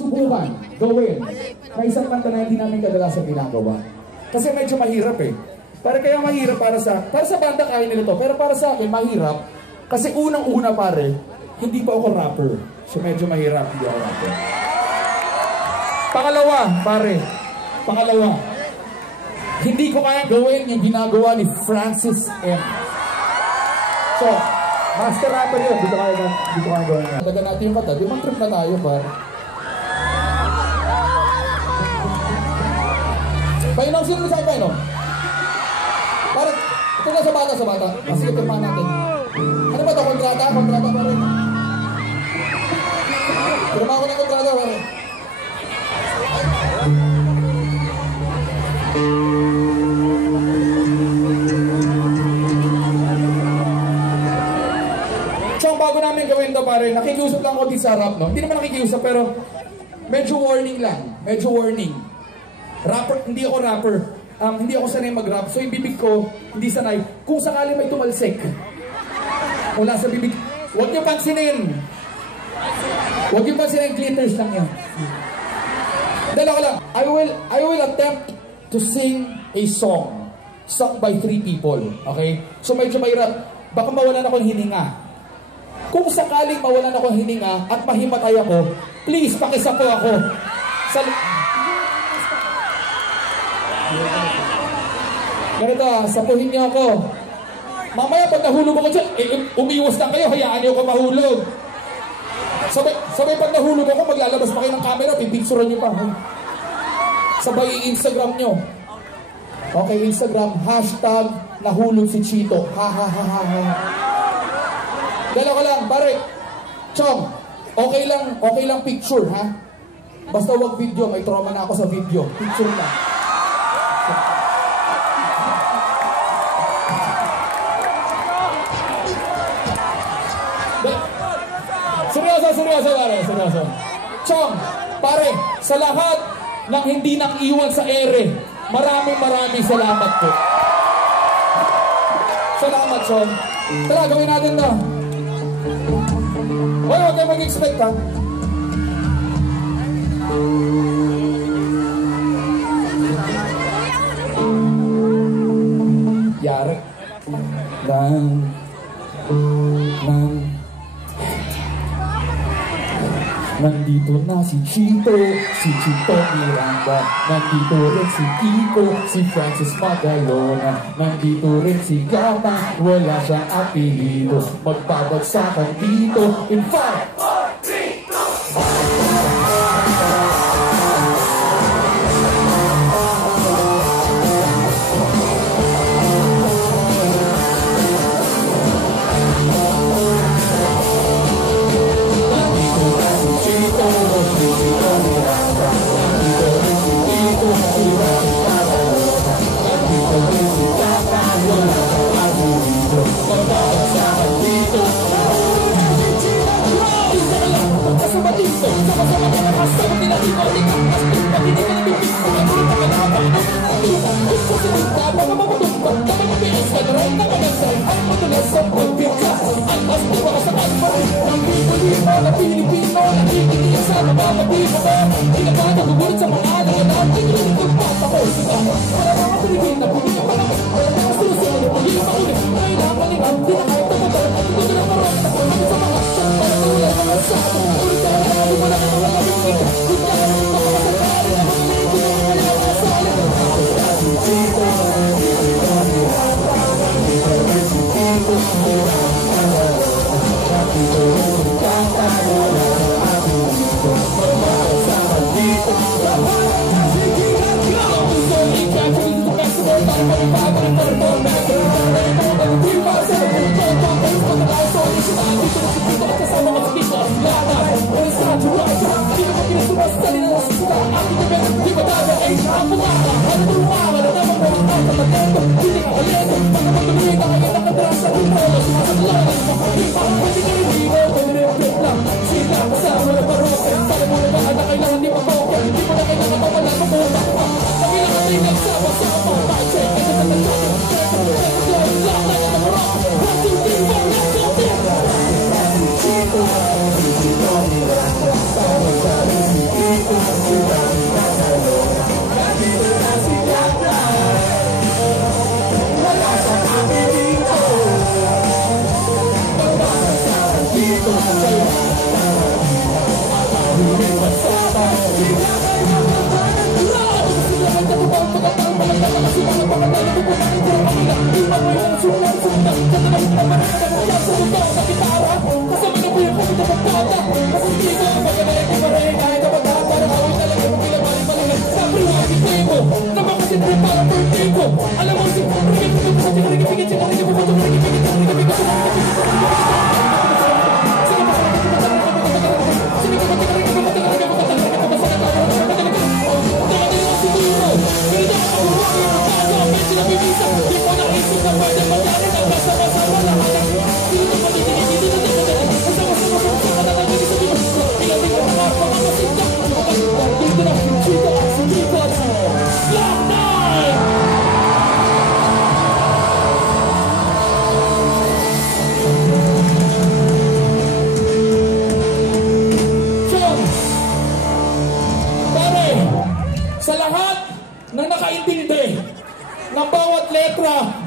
subukan, gawin. May isang kanta na hindi namin kadalasan ginagawa. Kasi medyo mahirap eh. Para kaya mahirap para sa banda kaya nila to. Pero para sa akin, mahirap. Kasi unang-una pare, hindi pa ako rapper. So medyo mahirap, hindi ako rapper. Pangalawa, pare. Hindi ko kaya gawin yung ginagawa ni Francis M. So, master rapper yun. Dito kaya gawin yan. Taga natin yung kata. Di man trip na tayo, pare. Painom, sino sa painom? Pare, ito na sa bata. Sige, turmahan natin. Ano ba ito? Kontrata pare. Turma ko na kontrata, pare. Chong, bago namin gawin ito, pare, nakikiusap lang ako dito sa rap, no? Hindi naman nakikiusap, pero medyo warning lang. Rapper, hindi ako rapper. Hindi ako sanay mag-rap. So yung bibig ko, hindi sanay. Kung sakali may tumalsik mula sa bibig, huwag niyo pansinin. Glitters lang yan. Dala ko lang. I will attempt to sing a song sung by 3 people. Okay? So medyo mahirap. Baka mawalan ako ng hininga. Kung sakaling mawalan ako ng hininga at mahimatay ako, please pakisapo ako. Ganito, sapuhin niyo ako. Mamaya pag nahulog ako dyan, umiwas na kayo, hayaan niyo ako mahulog. Sabay pag nahulog ako, maglalabas pa kayo ng camera, pipicturean niyo pa. Sabay i-Instagram niyo. Okay, Instagram, hashtag nahulog si Chito. Dala ko lang, pare. Chong, okay lang picture, ha? Basta wag video, may trauma na ako sa video. Picture lang. Seryoso. Chong, pare, sa lahat ng hindi nang iwan sa ere, maraming salamat po. Salamat, Chong. Tara, gawin natin to. Huwag kayo mag-expect, ha? Yari. Nandito na si Chito Miranda. Nandito rin si Kiko, si Francis Magalona. Nandito rin si Gama, wala siyang apelido. Magbabagsakan dito in 5, 4, 3, 2, 1, 2, 3, 4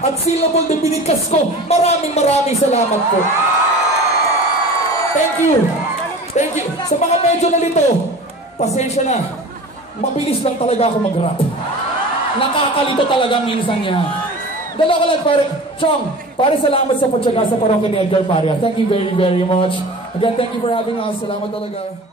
at syllable na binigkas ko. Maraming salamat po. Thank you. Thank you. Sa mga medyo nalito, pasensya na. Mabilis lang talaga ako mag-rap. Nakakalito talaga minsan niya. Dalawa lang pare. Chong, pare salamat sa pagtyaga sa parokya ni Edgar Paria. Thank you very much. Again, thank you for having us. Salamat talaga.